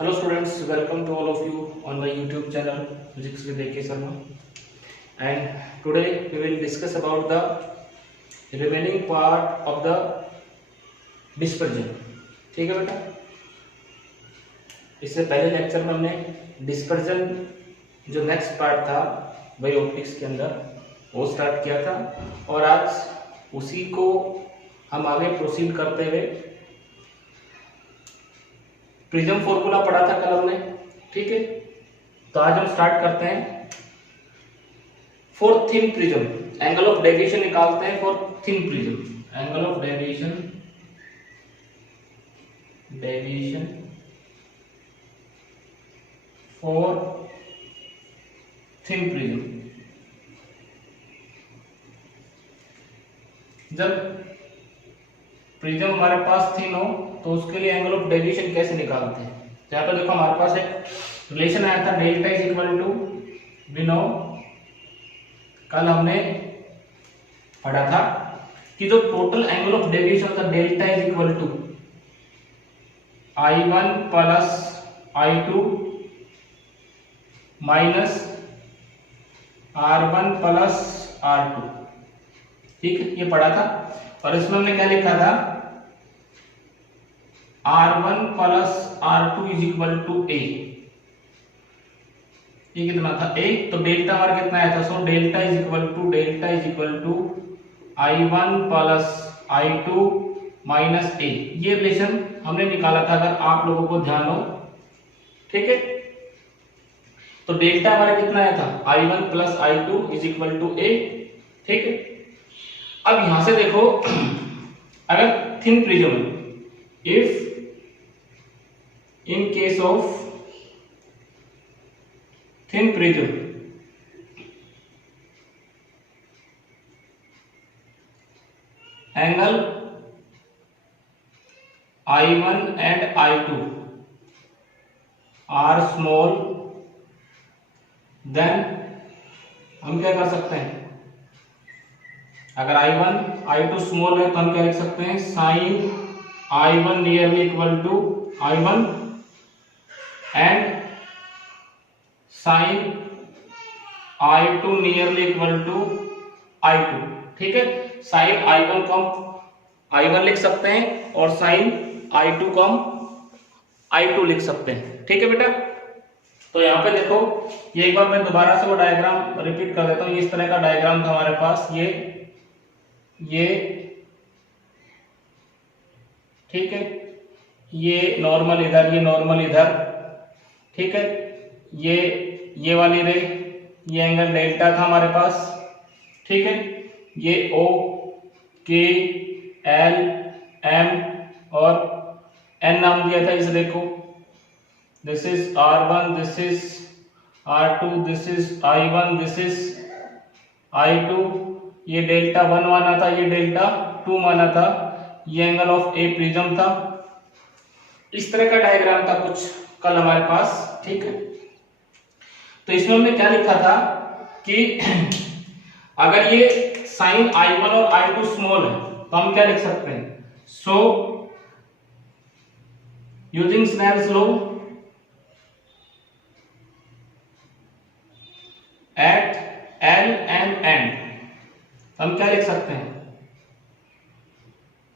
Hello students, welcome to all of you on my YouTube channel Physics with AK Sharma. And today we will discuss about the remaining part of the dispersion. ठीक है बेटा, इससे पहले lecture में हमने dispersion जो next part था वही ऑप्टिक्स के अंदर वो स्टार्ट किया था और आज उसी को हम आगे प्रोसीड करते हुए प्रिज्म फॉर्मूला पढ़ा था कल हमने, ठीक है। तो आज हम स्टार्ट करते हैं for thin prism, angle of deviation निकालते हैं for thin prism, angle of deviation for thin prism. जब प्रिज्म हमारे पास थिन हो तो उसके लिए एंगल ऑफ डेविएशन कैसे निकालते हैं। तो यहाँ पर देखो हमारे पास एक रिलेशन आया था delta is equal to, we know कल हमने पढ़ा था कि जो टोटल एंगल ऑफ डेविएशन होता delta is equal to I1 plus I2 minus R1 plus R2, ठीक है, ये पढ़ा था। और इसमें हमने क्या लिखा था, R1 plus R2 is equal to A। ये कितना था A, तो डेल्टा हमारा कितना आया था, so delta is equal to I1 plus I2 minus A। ये रिलेशन हमने निकाला था, अगर आप लोगों को ध्यान हो, ठीक है। तो डेल्टा हमारा कितना आया था, I1 plus I2 is equal to A, ठीक है। अब यहां से देखो, अगर thin prism, if in case of thin prism angle I1 and I2 are small, then हम क्या कर सकते हैं, अगर I1 I2 स्मॉल है तो हम क्या लिख सकते हैं, sine I1 nearly equal to I1 and sin I2 nearly equal to I2, ठीक है। sin I1 को हम I1 लिख सकते हैं और sin I2 को हम I2 लिख सकते हैं, ठीक है बेटा। तो यहाँ पे देखो, ये एक बार मैं दोबारा से वो डायग्राम रिपीट कर देता हूँ। ये इस तरह का डायग्राम था हमारे पास, ये ठीक है, ये नॉर्मल इधर, ये नॉर्मल इधर, ठीक है। ये वाली रे, ये एंगल डेल्टा था हमारे पास, ठीक है। ये O, K, L, M और N नाम दिया था इसे, देखो this is R1, this is R2, this is I1, this is I2। ये डेल्टा 1 माना था, ये डेल्टा 2 माना था, ये एंगल ऑफ ए प्रिज्म था। इस तरह का डायग्राम था कुछ कल हमारे पास, ठीक है। तो इसमें हमने क्या लिखा था कि अगर ये साइन I1 और I2 स्मॉल है तो हम क्या लिख सकते हैं, so using Snell's law at L and N, हम क्या लिख सकते हैं,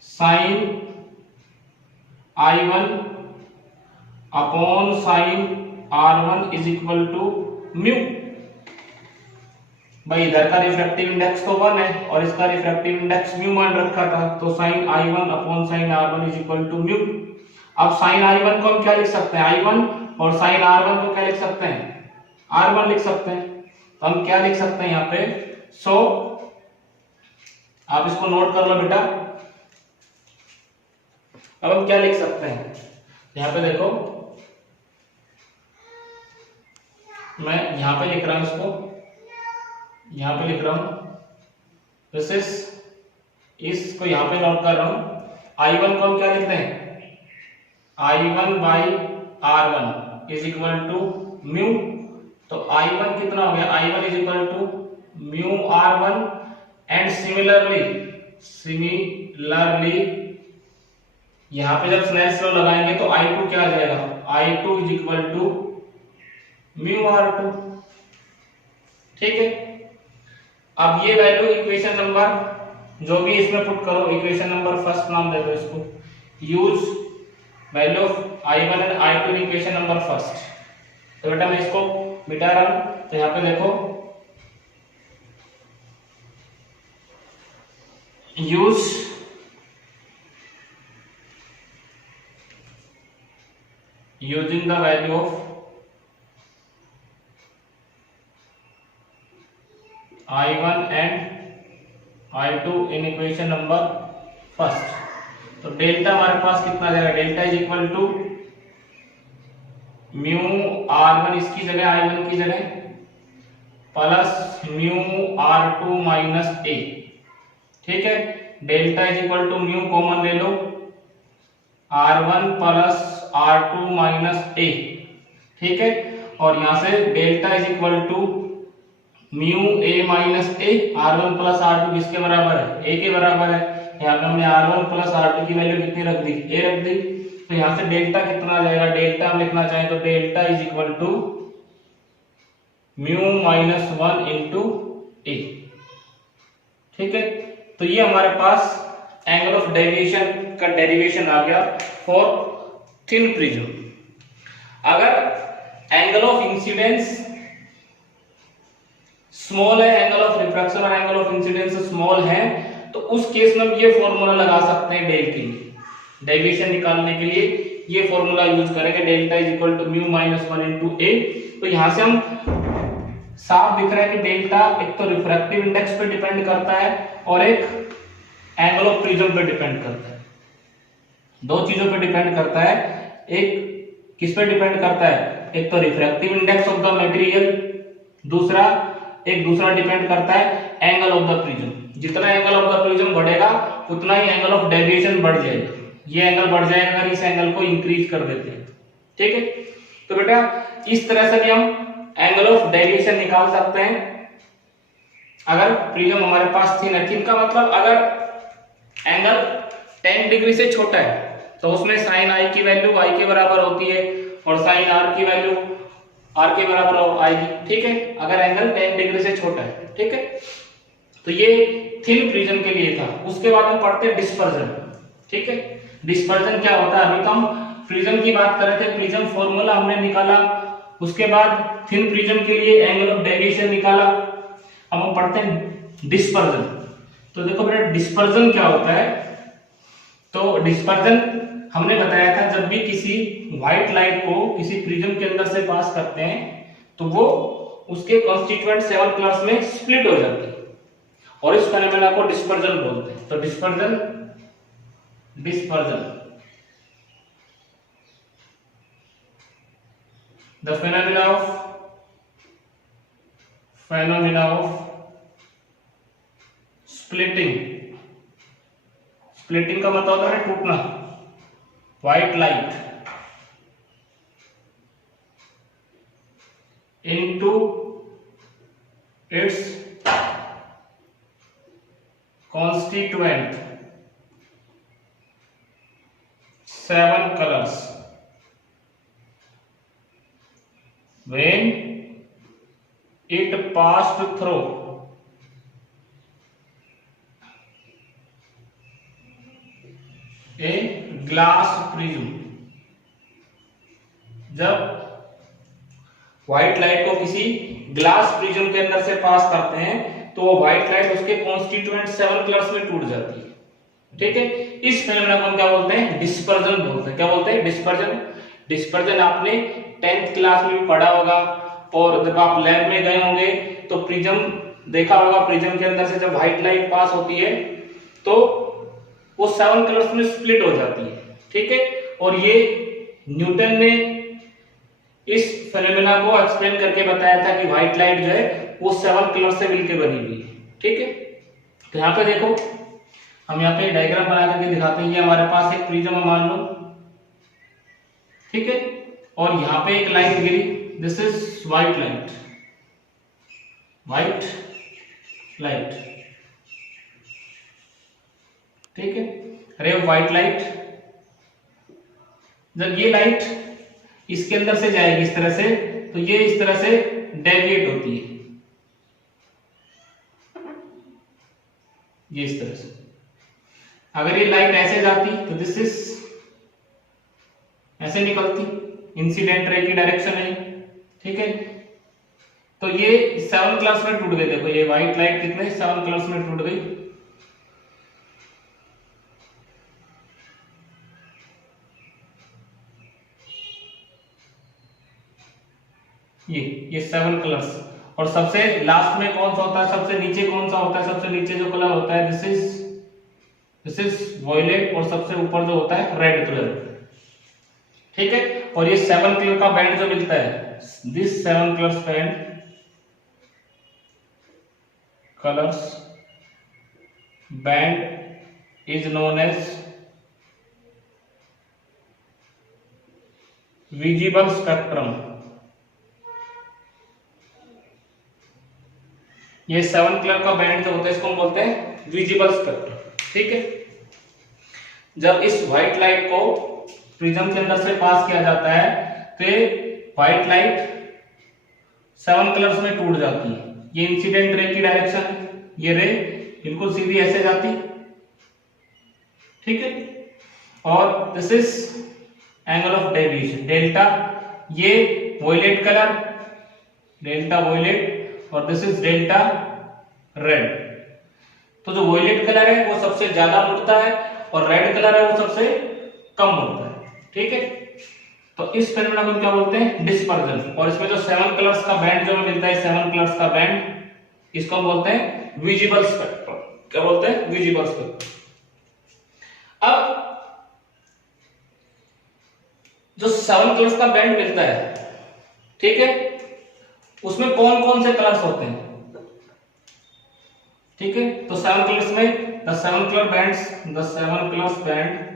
sine I1 upon sine R1 is equal to mu. भाई इधर का रिफ्रैक्टिव इंडेक्स तो 1 है और इसका रिफ्रैक्टिव इंडेक्स म्यू मान रखा था, तो sine I1 upon sine R1 is equal to mu. अब साइन I1 को हम क्या लिख सकते हैं, I1, और साइन R1 को क्या लिख सकते हैं, R1 लिख सकते हैं। तो हम क्या लिख सकते हैं यहाँ पे, सो आप इसको नोट कर लो बेटा। अब हम क्या लिख सकते हैं, यहाँ पे देखो, मैं यहां पे लिख रहा हूं, यहां पे लिख रहा हूं, दिस इज, इसको यहां पे नोट कर रहा हूं। I1 को हम क्या लिख रहे हैं, I1 by R1 is equal to mu. तो I1 कितना हो गया, I1 is equal to mu R1 and similarly यहाँ पे जब स्नेल्स लॉ लगाएंगे तो I2 क्या आ जाएगा, I2 is equal to mu R2। ठीक है, अब ये वैल्यू इक्वेशन नंबर जो भी इसमें पुट करो, इक्वेशन नंबर फर्स्ट नाम दे दो इसको, use value of I1 and I2 in equation number first. तो बेटा मैं इसको मिटा रहा हूं, तो यहाँ पे देखो use using the value of I1 and I2 in equation number first. तो डेल्टा हमारे पास कितना आ जाएगा, delta is equal to mu R1 इसकी जगह I1 की जगह plus mu R2 minus A. ठीक है, delta is equal to mu common ले लो, R1 plus R2 minus A. ठीक है, और यहां से delta is equal to mu A minus A. R1 plus R2 किसके बराबर है, ए के बराबर है। यहाँ पे हमने R1 प्लस R2 की वैल्यू कितनी रख दी, ए रख दी। तो यहाँ से डेल्टा कितना आ जाएगा, डेल्टा हम लिखना चाहें तो delta is equal to mu minus 1 into A. ठीक है, तो ये हमारे पास एंगल ऑफ डेविएशन का डेरिवेशन आ गया फॉर थिन प्रिज्म। अगर एंगल ऑफ इंसिडेंस स्मॉल है, एंगल ऑफ रिफ्रैक्शन और एंगल ऑफ इंसिडेंस स्मॉल है, तो उस केस में हम ये फॉर्मूला लगा सकते हैं डेल के लिए, डेविएशन निकालने के लिए ये फॉर्मूला यूज करेंगे, delta is equal to mu minus 1 into A. तो यहां से हम साफ दिख रहा है कि डेल्टा एक तो रिफ्रैक्टिव इंडेक्स पे डिपेंड करता है और एक एंगल ऑफ प्रिज्म पे डिपेंड करता है। दो चीजों पे डिपेंड करता है, एक किस पे डिपेंड करता है, एक तो refractive index of the material, दूसरा डिपेंड करता है एंगल ऑफ द प्रिज्म। जितना एंगल ऑफ द प्रिज्म बढ़ेगा उतना ही एंगल ऑफ डेविएशन बढ़ जाएगा। ये एंगल बढ़ जाएगा अगर इस एंगल को इंक्रीज कर देते हैं। ठीक है, तो बेटा इस तरह से भी हम एंगल ऑफ डेविएशन निकाल सकते हैं अगर प्रिज्म हमारे पास थिन है। थिन का मतलब अगर एंगल 10 डिग्री से छोटा है तो उसमें साइन आई की वैल्यू आई के बराबर होती है और साइन आर की वैल्यू आर के बराबर आएगी। ठीक है, अगर एंगल 10 डिग्री से छोटा है। ठीक है, तो ये थिन प्रिज्म के लिए था। उसके बाद हम पढ़ते हैं डिस्पर्जन। ठीक है, डिस्पर्जन क्या होता है, अभी तो हम प्रिज्म की बात कर रहे थे, प्रिज्म फॉर्मूला हमने निकाला, उसके बाद थिन प्रिज्म के लिए एंगल ऑफ डेविएशन निकाला। अब हम पढ़ते हैं डिस्पर्जन। तो देखो बेटा डिस्पर्जन क्या होता है, तो डिस्पर्जन हमने बताया था जब भी किसी व्हाइट लाइट को किसी प्रिज्म के अंदर से पास करते हैं तो वो उसके कॉन्स्टिट्यूएंट 7 कलर्स में स्प्लिट हो जाती है और इस फेनोमेना को डिस्पर्जन बोलते हैं। तो dispersion the phenomena of splitting का मतलब होता है टूटना। White light into its constituent 7 colors when it passed through a glass prism। जब व्हाइट लाइट को किसी ग्लास प्रिज्म के अंदर से पास करते हैं तो वो व्हाइट लाइट उसके कॉन्स्टिट्यूएंट 7 कलर्स में टूट जाती है। ठीक है, इस फेनोमेना को हम क्या बोलते हैं, डिस्पर्जन बोलते हैं। क्या बोलते हैं, डिस्पर्जन आपने 10th क्लास में भी पढ़ा होगा और जब आप लैब में गए होंगे तो प्रिज्म देखा होगा, प्रिज्म के अंदर से जब व्हाइट लाइट पास होती है तो वो 7 कलर्स में स्प्लिट हो जाती है। ठीक है, और ये न्यूटन ने इस फेनोमेना को एक्सप्लेन करके बताया था कि व्हाइट लाइट जो है वो 7 कलर से मिलकर बनी हुई है। ठीक है, तो यहाँ पे देखो हम यहाँ पे डायग्राम बना करके दिखाते हैं। ये हमारे पास एक प्रिज्म मान लो, ठीक है, और यहाँ पे एक light Giri, this is white light. ठीक है, रे ऑफ व्हाइट लाइट जब ये लाइट इसके अंदर से जाएगी इस तरह से, तो ये इस तरह से डेविएट होती है, ये इस तरह से। अगर ये लाइट ऐसे जाती तो दिस इज ऐसे निकलती, इंसिडेंट रे की डायरेक्शन है, ठीक है। तो ये 7 कलर्स में टूट गए। देखो ये व्हाइट लाइट कितने 7 कलर्स में टूट गई। ये 7 कलर्स। और सबसे लास्ट में कौन सा होता है, सबसे नीचे कौन सा होता है, सबसे नीचे जो कलर होता है दिस इज वॉयलेट, और सबसे ऊपर जो होता है रेड कलर, ठीक है। और ये 7 कलर का बैंड जो मिलता है, this 7 colours band is known as visible spectrum. ये 7 कलर का बैंड जो होता है इसको हम बोलते हैं विजिबल स्पेक्ट्रम, ठीक है। जब इस व्हाइट लाइट को प्रिज्म के अंदर से पास किया जाता है तो ये व्हाइट लाइट 7 कलर्स में टूट जाती है। ये इंसिडेंट रे की डायरेक्शन है, ये रे बिल्कुल सीधी ऐसे जाती, ठीक है। और this is angle of deviation delta, ये वॉयलेट कलर डेल्टा वॉयलेट, और दिस इज डेल्टा रेड। तो जो वॉयलेट कलर है वो सबसे ज्यादा मुड़ता है और रेड कलर है वो सबसे कम मुड़ता है, ठीक है। तो इस फेनोमेनन को क्या बोलते हैं, डिस्पर्जन। और इसमें जो 7 कलर्स का बैंड जो मिलता है, 7 कलर्स का बैंड, इसको हम बोलते हैं विजिबल स्पेक्ट्रम। क्या बोलते हैं, विजिबल स्पेक्ट्रम। अब जो 7 कलर्स का बैंड मिलता है, ठीक है, उसमें कौन कौन से कलर्स होते हैं, ठीक है। तो 7 कलर्स में the 7 colour bands, the 7 colours band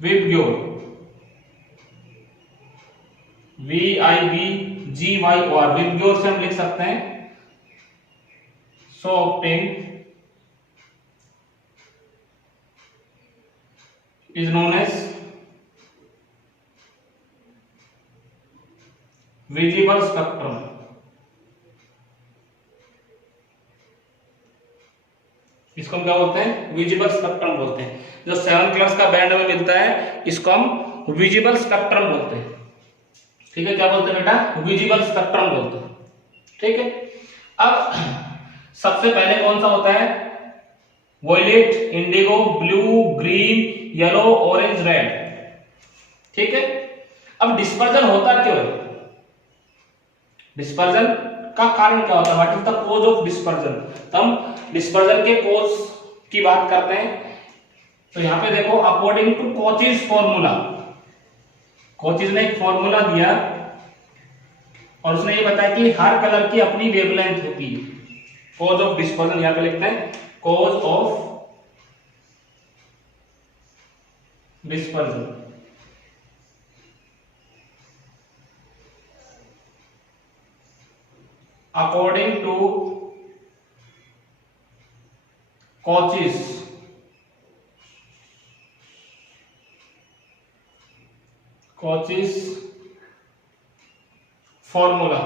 VIBGYOR, VIBGYOR, VIBGYOR से हम लिख सकते हैं so obtained is known as visible spectrum. इसको हम क्या बोलते हैं, विजिबल स्पेक्ट्रम बोलते हैं। जो 7 कलर्स का बैंड हमें मिलता है इसको हम विजिबल स्पेक्ट्रम बोलते हैं, ठीक है। क्या बोलते हैं बेटा, विजिबल स्पेक्ट्रम बोलते हैं, ठीक है। अब सबसे पहले कौन सा होता है, violet, indigo, blue, green, yellow, orange, red, ठीक है। अब डिस्पर्जन होता क्यों है, डिस्पर्जन का कारण क्या होता है, what is the cause of dispersion. तो हम डिस्पर्जन के कॉज की बात करते हैं। तो यहां पे देखो, according to Cauchy's formula, Cauchy's ने एक फॉर्मूला दिया और उसने ये बताया कि हर कलर की अपनी वेवलेंथ होती है। कॉज ऑफ डिस्पर्जन यहां पे लिखते हैं, cause of dispersion. According to Cauchy's formula,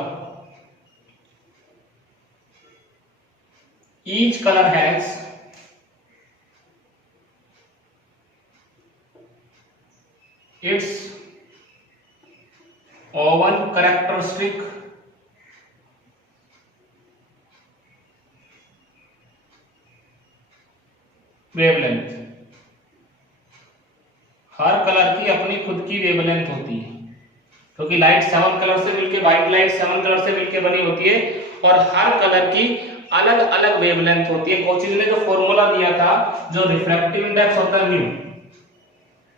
each color has its own characteristic wavelength. Her colour की अपनी खुद की वेवलेंथ होती है, क्योंकि लाइट 7 कलर से मिलके, व्हाइट लाइट 7 कलर से मिलके बनी होती है और हर कलर की अलग अलग वेवलेंथ होती है। कॉचीज ने जो फॉर्मूला दिया था, जो रिफ्रैक्टिव इंडेक्स होता है mu,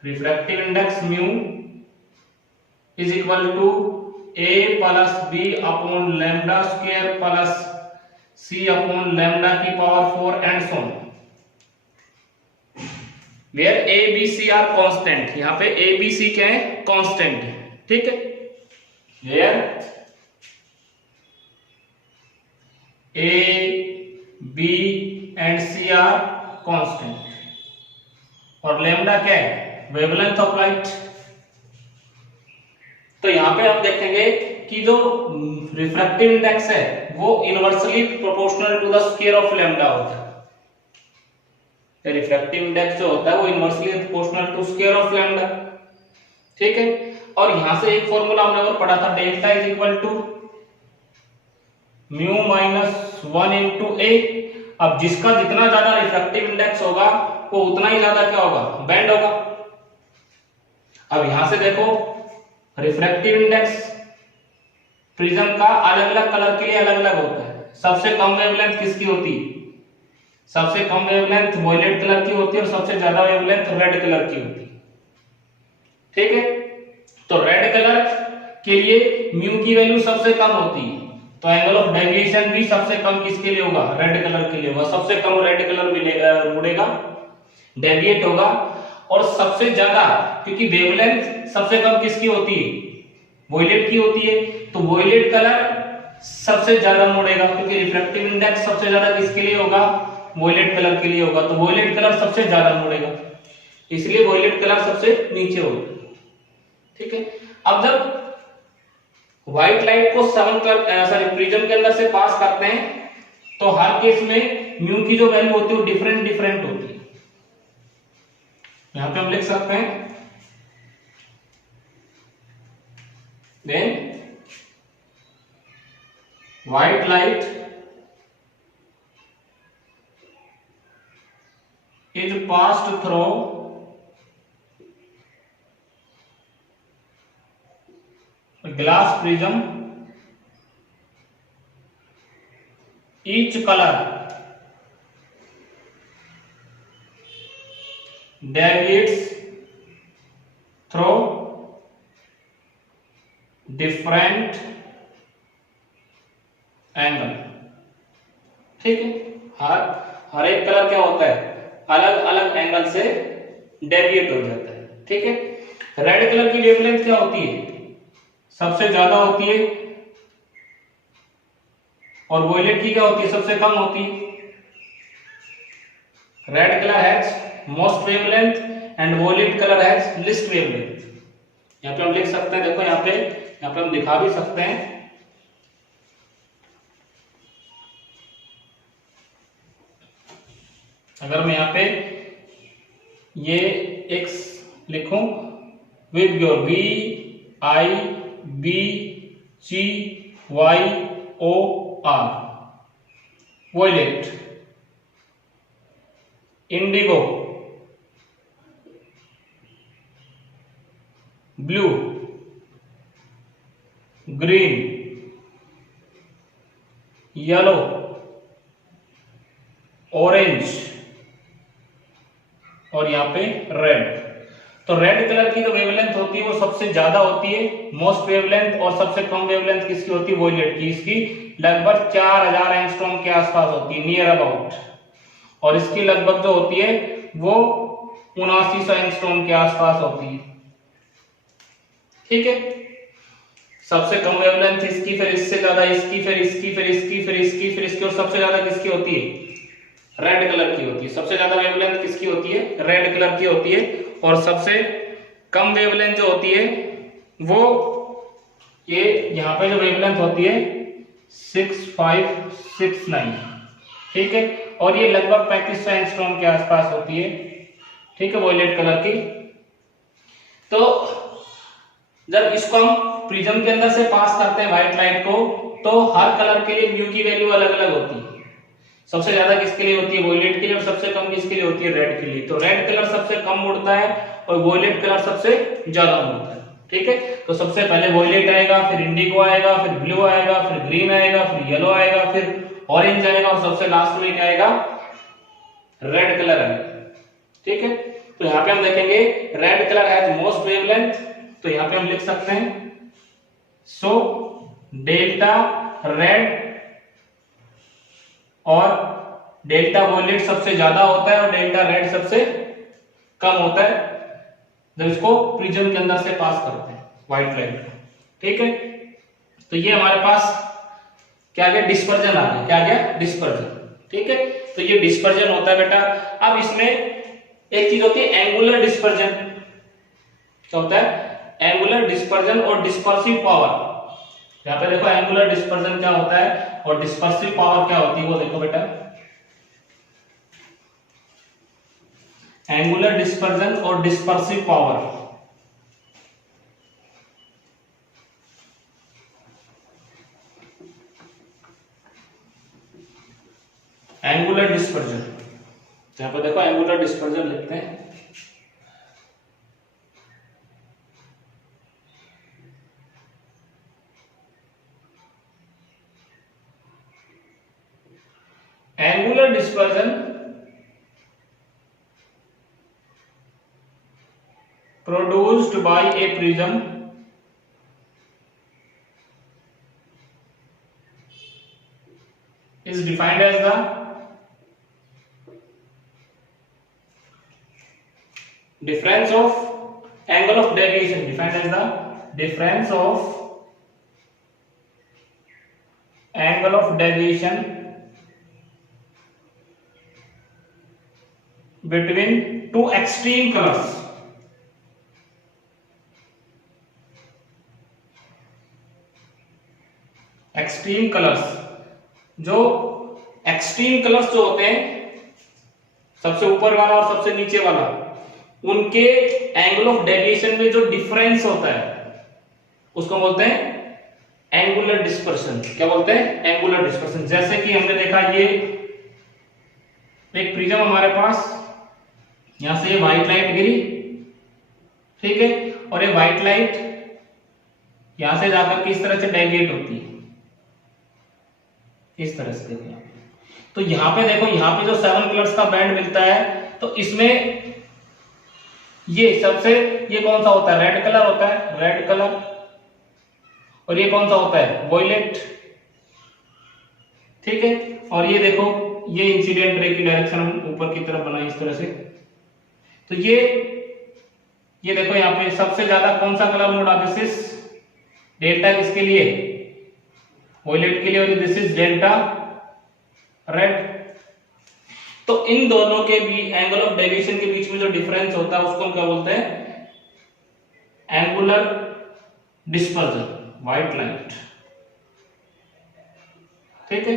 refractive index mu is equal to a plus b upon lambda square plus c upon lambda की power 4 and so on, where a b c are constant. यहां पे a b c क्या है, constant है, ठीक है। Where a b and c are constant, और lambda क्या है, वेवलेंथ ऑफ लाइट। तो यहां पे हम देखेंगे कि जो रिफ्रैक्टिव इंडेक्स है वो inversely proportional to the square of lambda होता है। रिफ्रैक्टिव इंडेक्स जो होता है वो inversely proportional to square of lambda, ठीक है। और यहां से एक फॉर्मूला हमने और पढ़ा था, delta is equal to mu minus 1 into A. अब जिसका जितना ज्यादा रिफ्रैक्टिव इंडेक्स होगा वो उतना ही ज्यादा क्या होगा, बेंड होगा। अब यहां से देखो रिफ्रैक्टिव इंडेक्स प्रिज्म का अलग अलग कलर के लिए अलग अलग होता है। सबसे कम वेवलेंथ किसकी होती है, सबसे कम वेवलेंथ वॉयलेट कलर की होती है और सबसे ज्यादा वेवलेंथ रेड कलर की होती है, ठीक है। तो रेड कलर के लिए म्यू की वैल्यू सबसे कम होती है, तो एंगल ऑफ डेविएशन भी सबसे कम किसके लिए होगा, रेड कलर के लिए होगा। सबसे कम रेड कलर मुड़ेगा, डेविएट होगा। और सबसे ज्यादा, क्योंकि वेवलेंथ सबसे कम किसकी होती है, वॉयलेट की होती है, तो वॉयलेट कलर सबसे ज्यादा मुड़ेगा, क्योंकि रिफ्रैक्टिव इंडेक्स सबसे ज्यादा किसके लिए होगा, वॉयलेट कलर के लिए होगा। तो वॉयलेट कलर सबसे ज्यादा मुड़ेगा, इसलिए वॉयलेट कलर सबसे नीचे होगा, ठीक है। अब जब व्हाइट लाइट को प्रिज्म के अंदर से पास करते हैं तो हर केस में म्यू की जो वैल्यू होती है वो डिफरेंट होती है। यहां पे हम लिख सकते हैं then white light is passed through a glass prism, each color deviates through different angle, ठीक है। हर एक कलर क्या होता है, अलग अलग एंगल से डेविएट हो जाता है, ठीक है। रेड कलर की वेवलेंथ क्या होती है, सबसे ज्यादा होती है, और वॉयलेट की क्या होती है, सबसे कम होती है। Red colour has most wavelength and violet colour has least wavelength. यहां पे हम लिख सकते हैं, देखो यहां पे हम दिखा भी सकते हैं। अगर मैं यहां पे ये x लिखूं with your V I B G Y O R, violet, indigo, blue, green, yellow, orange और यहाँ पे रेड। तो रेड कलर की जो वेवलेंथ होती है वो सबसे ज्यादा होती है, मोस्ट वेवलेंथ, और सबसे कम वेवलेंथ किसकी होती है, वॉयलेट की। इसकी लगभग 4000 एंगस्ट्रॉम के आसपास होती है, नियर अबाउट। और इसकी लगभग जो होती है वो 7900 एंगस्ट्रॉम के आसपास होती है, ठीक है। सबसे कम वेवलेंथ इसकी, फिर इससे ज्यादा इसकी, फिर इसकी, फिर इसकी, फिर इसकी, फिर इसकी, और सबसे ज्यादा किसकी होती है, रेड कलर की होती है। सबसे ज्यादा वेवलेंथ किसकी होती है, रेड कलर की होती है। और सबसे कम वेवलेंथ जो होती है वो ये यहां पे जो वेवलेंथ होती है 6569, ठीक है। और ये लगभग 3500 एंगस्ट्रॉम के आसपास होती है, ठीक है, वॉयलेट कलर की। तो जब इसको हम प्रिज्म के अंदर से पास करते हैं व्हाइट लाइट को, तो हर कलर के लिए म्यू की वैल्यू अलग अलग होती है। सबसे ज्यादा किसके लिए होती है, वॉयलेट के लिए, और सबसे कम किसके लिए होती है, रेड के लिए। तो रेड कलर सबसे कम मुड़ता है और वॉयलेट कलर सबसे ज्यादा मुड़ता है, ठीक है। तो सबसे पहले वॉयलेट आएगा, फिर इंडिगो आएगा, फिर ब्लू आएगा, फिर ग्रीन आएगा, फिर येलो आएगा, फिर ऑरेंज आएगा, और सबसे लास्ट में क्या आएगा, रेड कलर आएगा, ठीक है। तो यहाँ पे हम देखेंगे red colour has most wavelength, तो यहाँ पे हम लिख सकते हैं सो डेल्टा रेड और डेल्टा वॉयलेट सबसे ज्यादा होता है और डेल्टा रेड सबसे कम होता है जब इसको प्रिज्म के अंदर से पास करते हैं व्हाइट लाइट को, ठीक है। तो ये हमारे पास क्या गया, डिस्पर्जन आ गया, क्या गया, डिस्पर्जन, ठीक है। तो ये डिस्पर्जन होता है बेटा। अब इसमें एक चीज होती है एंगुलर डिस्पर्जन। क्या होता है? एंगुलर डिस्पर्जन और डिस्पर्सिव पावर। यहाँ पे देखो एंगुलर डिस्पर्जन क्या होता है और डिस्पर्सिव पावर क्या होती है, वो देखो बेटा। एंगुलर डिस्पर्जन और डिस्पर्सिव पावर। एंगुलर डिस्पर्जन, यहाँ पर देखो एंगुलर डिस्पर्जन लिखते हैं। Angular dispersion produced by a prism is defined as the difference of angle of deviation, defined as the difference of angle of deviation between two extreme colors. Extreme colours, जो extreme colours जो होते हैं, सबसे ऊपर वाला और सबसे नीचे वाला, उनके एंगल ऑफ डेविएशन में जो डिफरेंस होता है उसको बोलते हैं एंगुलर डिस्पर्शन। क्या बोलते हैं? Angular dispersion. जैसे कि हमने देखा ये एक प्रिज्म हमारे पास, यहां से ये व्हाइट लाइट गिरी, ठीक है, और ये व्हाइट लाइट यहां से जाकर किस तरह से डेविएट होती है, इस तरह से। देखो तो यहां पे देखो, यहां पे जो 7 कलर्स का बैंड मिलता है, तो इसमें ये सबसे, ये कौन सा होता है? रेड कलर होता है, रेड कलर। और ये कौन सा होता है? वॉयलेट, ठीक है। और ये देखो, ये इंसिडेंट रे की डायरेक्शन हम ऊपर की तरफ बनाई इस तरह से। तो ये देखो यहाँ पे सबसे ज्यादा कौन सा कलर मोड आता है? दिस इज डेल्टा, किसके लिए? वॉयलेट के लिए। और दिस इज डेल्टा रेड। तो इन दोनों के भी एंगल ऑफ डेविएशन के बीच में जो डिफरेंस होता है उसको हम क्या बोलते हैं? एंगुलर डिस्पर्जन, व्हाइट लाइट, ठीक है।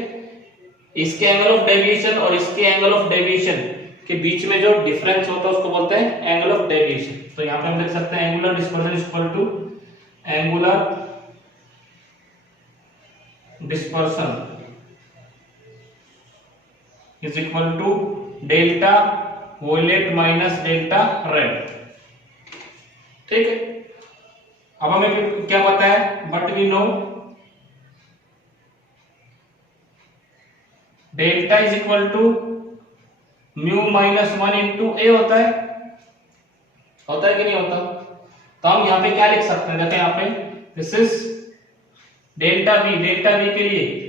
इसके एंगल ऑफ डेविएशन और इसके एंगल ऑफ डेविएशन के बीच में जो डिफरेंस होता है उसको बोलते हैं एंगल ऑफ डेविएशन। तो यहां पे हम देख सकते हैं angular dispersion is equal to angular dispersion is equal to delta violet minus delta red, ठीक है। अब हमें क्या पता है? But we know delta is equal to mu minus 1 into A होता है कि नहीं होता? तो हम यहां पे क्या लिख सकते हैं? देखो यहां पे दिस इज डेल्टा वी के लिए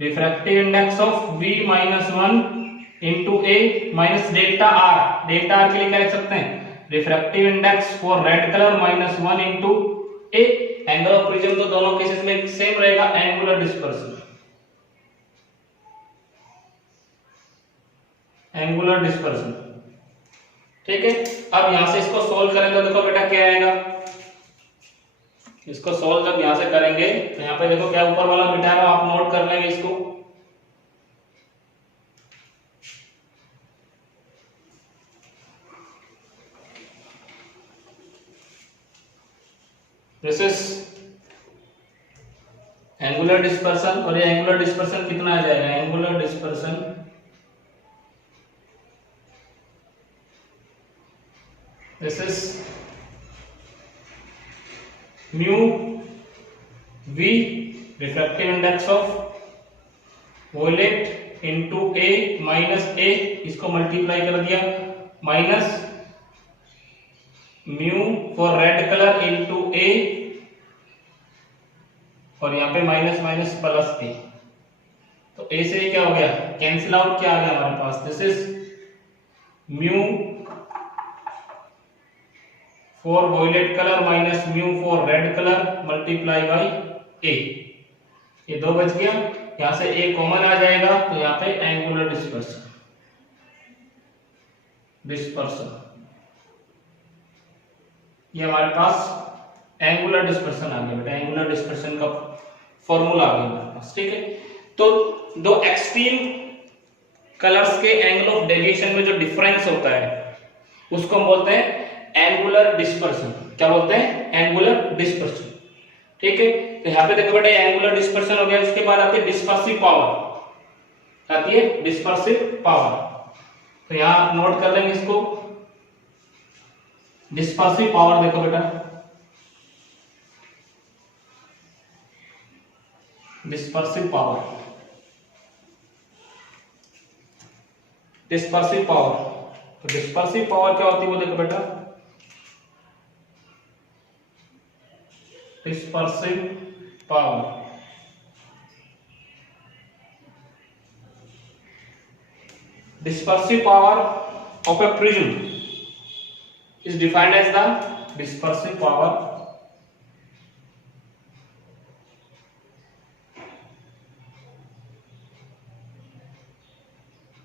refractive index of v minus 1 into A minus delta are के लिए क्या लिख सकते हैं? Refractive index for red colour minus 1 into A. Angle of prism तो दोनों केसेस में सेम रहेगा, एंगुलर डिस्पर्सन, एंगुलर डिस्पर्सन, ठीक है। अब यहां से इसको सोल्व करें तो देखो बेटा क्या आएगा। इसको सोल्व जब यहां से करेंगे तो यहां पे देखो क्या ऊपर वाला बिठा रहा हूं, आप नोट कर लेंगे इसको। दिस इज एंगुलर डिस्पर्सन, और ये एंगुलर डिस्पर्सन कितना आ जाएगा? Angular dispersion this is mu v refractive index of violet into A minus A, इसको मल्टीप्लाई कर दिया, minus mu for red colour into A, और यहाँ पे माइनस माइनस प्लस ए। तो ए से क्या हो गया? कैंसिल आउट, क्या आ गया हमारे पास? This is mu for violet colour minus mu for red colour multiply by A. ये 2 बच गया, यहां से ए कॉमन आ जाएगा, तो यहाँ पे एंगुलर डिस्पर्सन। डिस्पर्सन, ये हमारे पास एंगुलर डिस्पर्सन आ गया बेटा, एंगुलर डिस्पर्सन का फॉर्मूला आ गया हमारे पास। ठीक है, तो दो एक्सट्रीम कलर्स के एंगल ऑफ डेविएशन में जो डिफरेंस होता है उसको हम बोलते हैं एंगुलर डिस्पर्सन। क्या बोलते हैं? Angular dispersion. ठीक है, तो यहाँ पे देखो बेटा एंगुलर डिस्पर्सन हो गया, उसके बाद आती है डिस्पर्सिव पावर, आती है डिस्पर्सिव पावर। तो यहां नोट कर लेंगे इसको, डिस्पर्सिव पावर देखो बेटा, डिस्पर्सिव पावर, डिस्पर्सिव पावर। तो डिस्पर्सिव पावर क्या होती है वो देखो बेटा, dispersive power dispersive power of a prism is defined as the dispersive power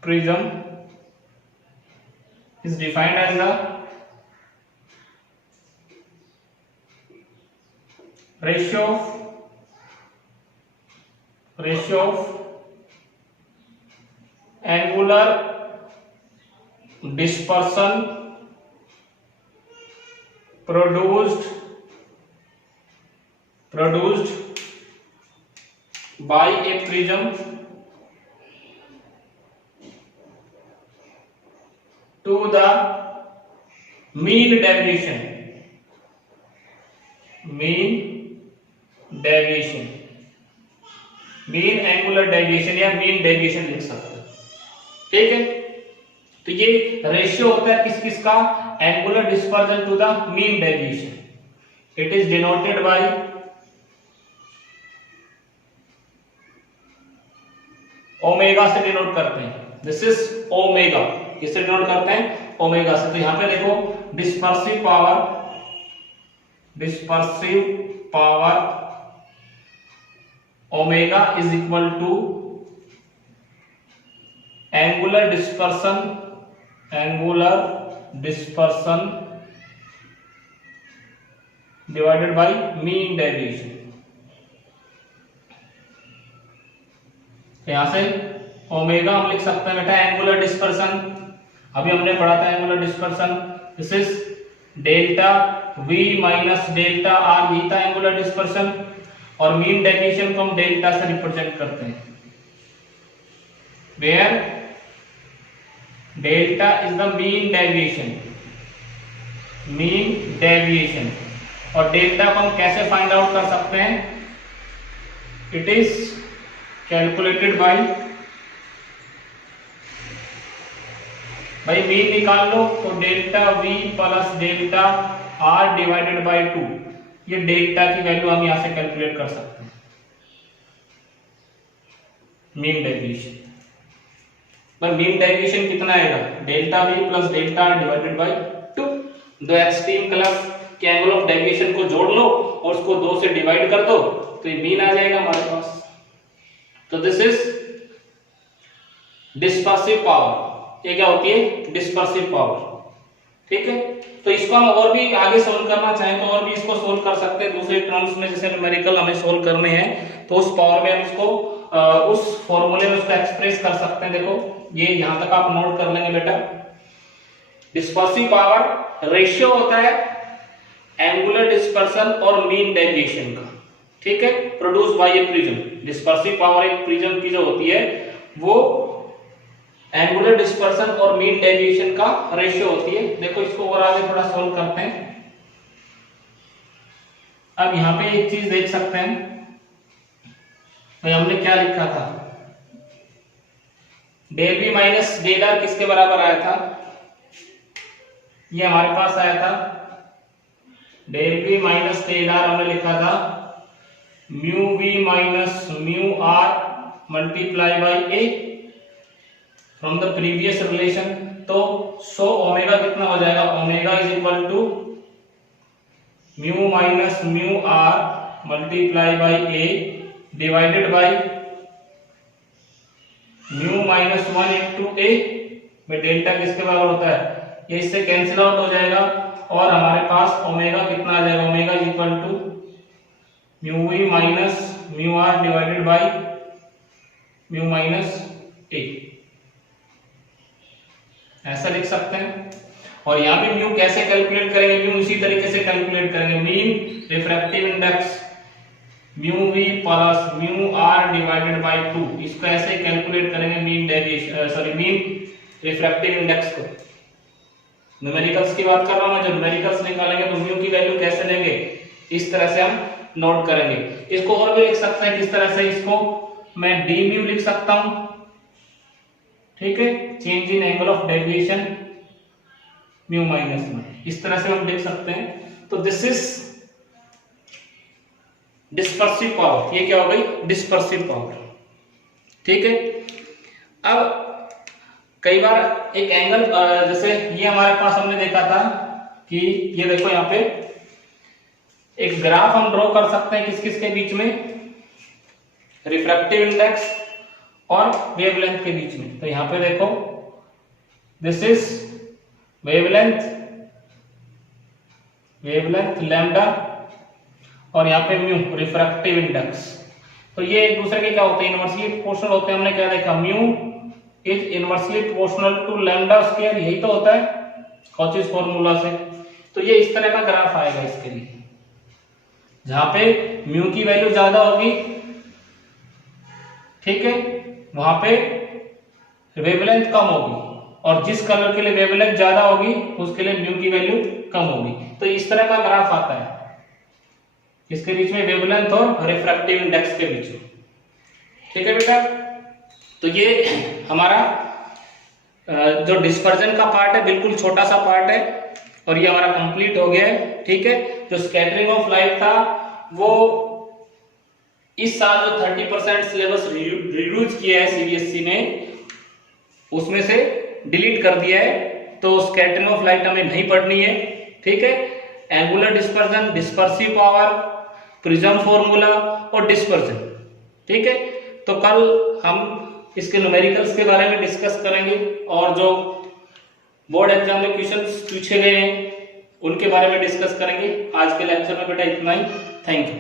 prism is defined as the ratio of angular dispersion produced by a prism to the mean deviation, mean angular deviation या mean deviation लिख सकते हैं। ठीक है, तो ये ratio होता है किस किस का, angular dispersion to the mean deviation. It is denoted by omega से डिनोट करते हैं, दिस इज ओमेगा, किससे डिनोट करते हैं? ओमेगा से। तो यहां पे देखो dispersive power omega is equal to angular dispersion divided by mean deviation. यहां से ओमेगा हम लिख सकते हैं बेटा एंगुलर डिस्पर्सन, अभी हमने पढ़ा था angular dispersion, this is delta V minus delta R, ये था एंगुलर डिस्पर्सन। और मीन डेविएशन को हम डेल्टा से रिप्रेजेंट करते हैं, where delta is the mean deviation. और डेल्टा को हम कैसे फाइंड आउट कर सकते हैं? It is calculated by mean निकाल लो तो delta V plus delta R divided by 2, ये डेल्टा की वैल्यू हम यहां से कैलकुलेट कर सकते हैं, मीन डेविएशन। पर मीन डेविएशन कितना आएगा? Delta V plus delta R divided by 2। दो एक्सट्रीम कलर्स के एंगल ऑफ डेविएशन को जोड़ लो और उसको 2 से डिवाइड कर दो तो ये मीन आ जाएगा हमारे पास। तो दिस इज डिस्पर्सिव पावर, ये क्या होती है? Dispersive power. ठीक है, तो इसको हम और भी आगे सोल्व करना चाहें तो और भी इसको सोल्व कर सकते हैं दूसरे टर्म्स में, जैसे न्यूमेरिकल हमें सोल्व करने हैं तो उस पावर में हम इसको उस फॉर्मूले में उसको एक्सप्रेस कर सकते हैं। देखो ये यहां तक आप नोट कर लेंगे बेटा, डिस्पर्सिव पावर रेशियो होता है एंगुलर डिस्पर्सन और मीन डेविएशन का। ठीक है, produce by A prism. Dispersive power एक प्रिज्म की जो होती है वो एंगुलर डिस्पर्सन और मीन डेविएशन का रेशियो होती है। देखो इसको और आगे थोड़ा सोल्व करते हैं। अब यहां पे एक चीज देख सकते हैं, भाई हमने क्या लिखा था, del B minus del R किसके बराबर आया था? ये हमारे पास आया था del B minus del R, हमने लिखा था mu B minus mu R multiply by A from the previous relation. तो सो ओमेगा कितना हो जाएगा? Omega is equal to mu minus mu R multiply by A divided by mu minus 1 into A में delta किसके बराबर होता है? ये इससे कैंसिल आउट हो जाएगा और हमारे पास ओमेगा कितना आ जाएगा, omega is equal to mu V minus mu R divided by mu minus A, ऐसा लिख सकते हैं। और यहाँ पे म्यू कैसे कैलकुलेट करेंगे, म्यू इसी तरीके से कैलकुलेट करेंगे, mean refractive index mu V plus mu R divided by 2, इसको ऐसे कैलकुलेट करेंगे mean deviation mean refractive index को। न्यूमेरिकल्स की बात कर रहा हूं मैं, जब न्यूमेरिकल्स निकालेंगे तो म्यू की वैल्यू कैसे लेंगे, इस तरह से हम नोट करेंगे। इसको और भी लिख सकते हैं किस तरह से, इसको मैं डी म्यू लिख सकता हूं, ठीक है, change in angle of deviation mu minus में, इस तरह से हम लिख सकते हैं। तो दिस इज डिस्पर्सिव पावर, ये क्या हो गई, डिस्पर्सिव पावर, ठीक है। अब कई बार एक एंगल जैसे ये हमारे पास हमने देखा था कि ये देखो यहाँ पे एक ग्राफ हम ड्रॉ कर सकते हैं किस किस के बीच में, रिफ्रैक्टिव इंडेक्स और वेवलेंथ के बीच में। तो यहाँ पे देखो दिस इज वेवलेंथ लैम्डा और यहाँ पे म्यू रिफ्रैक्टिव इंडेक्स। तो ये एक दूसरे के क्या होते हैं, इनवर्सली प्रोपोर्शनल होते हैं। हमने क्या देखा, mu is inversely proportional to lambda square, यही तो होता है कॉचीज फॉर्मूला से। तो ये इस तरह का ग्राफ आएगा इसके लिए, जहां पे म्यू की वैल्यू ज्यादा होगी, ठीक है, वहां पे वेवलेंथ कम होगी, और जिस कलर के लिए वेवलेंथ ज्यादा होगी उसके लिए म्यू की वैल्यू कम होगी। तो इस तरह का ग्राफ आता है इसके बीच में, वेवलेंथ और रिफ्रैक्टिव इंडेक्स के बीच में, ठीक है बेटा। तो ये हमारा जो डिस्पर्जन का पार्ट है बिल्कुल छोटा सा पार्ट है और ये हमारा कंप्लीट हो गया है, ठीक है। जो स्कैटरिंग ऑफ लाइट था वो इस साल जो 30% सिलेबस रिड्यूस किया है सीबीएसई ने, उसमें से डिलीट कर दिया है, तो स्कैटरिंग ऑफ लाइट हमें नहीं पढ़नी है, ठीक है। Angular dispersion, dispersive power, prism formula और डिस्पर्जन, ठीक है। तो कल हम इसके न्यूमेरिकल्स के बारे में डिस्कस करेंगे और जो बोर्ड एग्जाम में क्वेश्चंस पूछे गए हैं उनके बारे में डिस्कस करेंगे। आज के लेक्चर में बेटा इतना ही, थैंक यू।